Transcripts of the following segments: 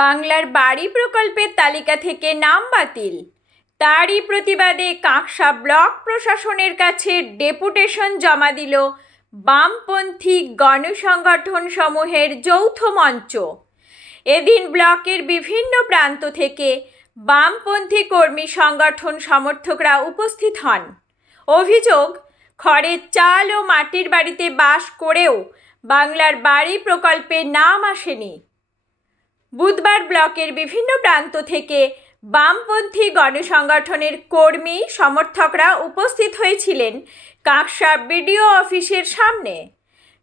বাংলার বাড়ি প্রকল্পের তালিকা থেকে নাম বাতিল। তারই প্রতিবাদে কাঁকসা ব্লক প্রশাসনের কাছে ডেপুটেশন জমা দিল বামপন্থী গণসংগঠন সমূহের যৌথ মঞ্চ। এদিন ব্লকের বিভিন্ন প্রান্ত থেকে বামপন্থী কর্মী সংগঠন সমর্থকরা উপস্থিত হন। অভিযোগ, খড়ের চাল ও মাটির বাড়িতে বাস করেও বাংলার বাড়ি প্রকল্পে নাম আসেনি। বুধবার ব্লকের বিভিন্ন প্রান্ত থেকে বামপন্থী গণসংগঠনের কর্মী সমর্থকরা উপস্থিত হয়েছিলেন কাঁকসা বিডিও অফিসের সামনে।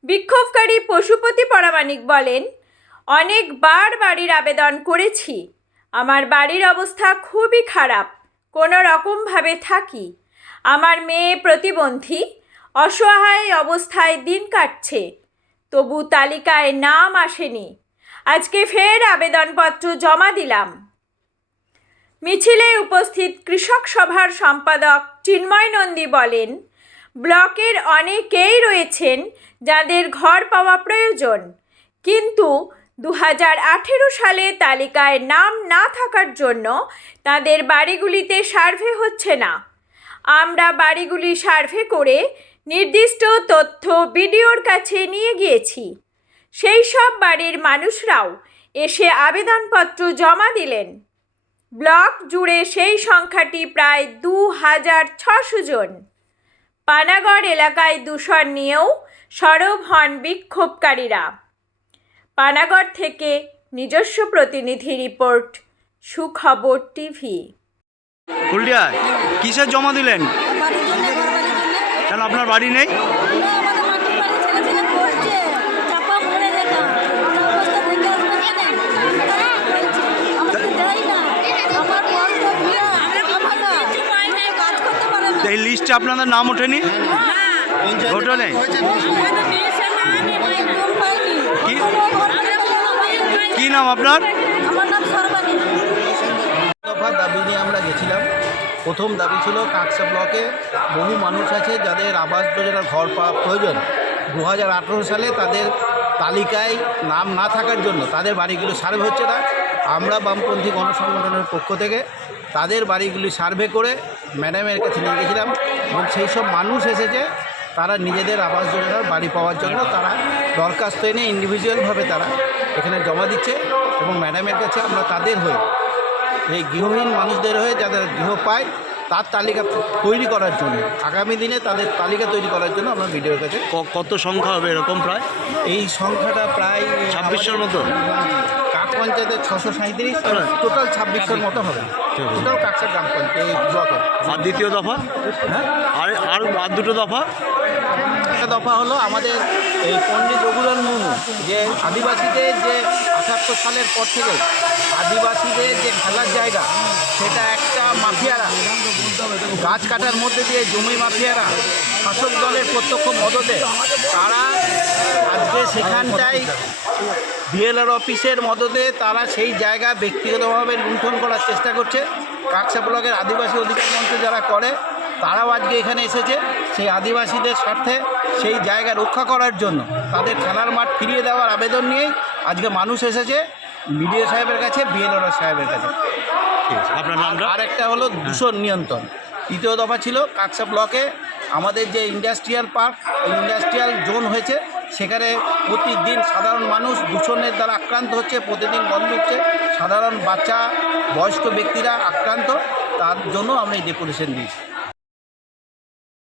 বিক্ষোভকারী পশুপতি পরামানিক বলেন, অনেকবার বাড়ির আবেদন করেছি, আমার বাড়ির অবস্থা খুবই খারাপ, কোনো রকমভাবে থাকি। আমার মেয়ে প্রতিবন্ধী, অসহায় অবস্থায় দিন কাটছে, তবু তালিকায় নাম আসেনি। আজকে ফের আবেদনপত্র জমা দিলাম। মিছিলে উপস্থিত কৃষক সভার সম্পাদক চিন্ময় নন্দী বলেন, ব্লকের অনেকেই রয়েছেন যাদের ঘর পাওয়া প্রয়োজন, কিন্তু 2018 সালে তালিকায় নাম না থাকার জন্য তাদের বাড়িগুলিতে সার্ভে হচ্ছে না। আমরা বাড়িগুলি সার্ভে করে নির্দিষ্ট তথ্য বিডিওর কাছে নিয়ে গিয়েছি। সেই সব বাড়ির মানুষরাও এসে আবেদনপত্র জমা দিলেন। ব্লক জুড়ে সেই সংখ্যাটি প্রায় 2600 জন। পানাগড় এলাকায় দূষণ নিয়েও সরব হন বিক্ষোভকারীরা। পানাগড় থেকে নিজস্ব প্রতিনিধি রিপোর্ট, সুখবর টিভি। কুলডিয়ায় কিসের জমা দিলেন? কেন আপনার বাড়ি নেই? এই লিস্টে আপনাদের নাম ওঠেনি? ভোটও নেই? কি নাম আপনার? দফা দাবি নিয়ে আমরা গেছিলাম। প্রথম দাবি ছিল কাঁকসা ব্লকে বহু মানুষ আছে যাদের আবাস যোজনার ঘর পাওয়া প্রয়োজন। 2018 সালে তাদের তালিকায় নাম না থাকার জন্য তাদের বাড়িগুলো সার্ভে হচ্ছে না। আমরা বামপন্থী গণসংগঠনের পক্ষ থেকে তাদের বাড়িগুলি সার্ভে করে ম্যাডামের কাছে নিয়ে গেছিলাম এবং সেই সব মানুষ এসেছে, তারা নিজেদের আবাস যোজনার বাড়ি পাওয়ার জন্য তারা দরখাস্ত এনে ইন্ডিভিজুয়ালভাবে তারা এখানে জমা দিচ্ছে এবং ম্যাডামের কাছে আমরা তাদের হয়ে, এই গৃহহীন মানুষদের হয়ে যাদের গৃহ পায় তার তালিকা তৈরি করার জন্য, আগামী দিনে তাদের তালিকা তৈরি করার জন্য আমরা ভিডিওর কাছে। কত সংখ্যা হবে এরকম? প্রায় এই সংখ্যাটা প্রায় 2600-র মতো। কাক পঞ্চায়েতের 637, টোটাল 2600-র মতো হবে টোটাল কাকসা গ্রাম পঞ্চায়েত ব্লকে। আর দ্বিতীয় দফা? হ্যাঁ, আর দুটো দফা। একটা দফা হলো আমাদের এই পণ্ডিত রঘুরাম মুর্মু, যে আদিবাসীদের যে 78 সালের পর থেকে আদিবাসীদের যে খেলার জায়গা, সেটা একটা মাফিয়ারা গাছ কাটার মধ্যে দিয়ে জমি মাফিয়ারা শাসক দলের প্রত্যক্ষ মদতে তারা আজকে সেখানটায় বিএলআর অফিসের মদতে তারা সেই জায়গা ব্যক্তিগতভাবে লুণ্ঠন করার চেষ্টা করছে। কাকসা ব্লকের আদিবাসী অধিকার মঞ্চ যারা করে তারাও আজকে এখানে এসেছে সেই আদিবাসীদের স্বার্থে সেই জায়গা রক্ষা করার জন্য, তাদের খেলার মাঠ ফিরিয়ে দেওয়ার আবেদন নিয়েই আজকে মানুষ এসেছে বিডিও সাহেবের কাছে, বিএলআর সাহেবের কাছে। আপনার নামটা? আর একটা হলো দূষণ নিয়ন্ত্রণ। তৃতীয় দফা ছিল কাকসা ব্লকে আমাদের যে ইন্ডাস্ট্রিয়াল পার্ক, ইন্ডাস্ট্রিয়াল জোন হয়েছে, সেখানে প্রতিদিন সাধারণ মানুষ দূষণের দ্বারা আক্রান্ত হচ্ছে, প্রতিদিন বন্ধ হচ্ছে, সাধারণ বাচ্চা বয়স্ক ব্যক্তিরা আক্রান্ত, তার জন্য আমরা এই ডেপুটেশন দিয়েছি।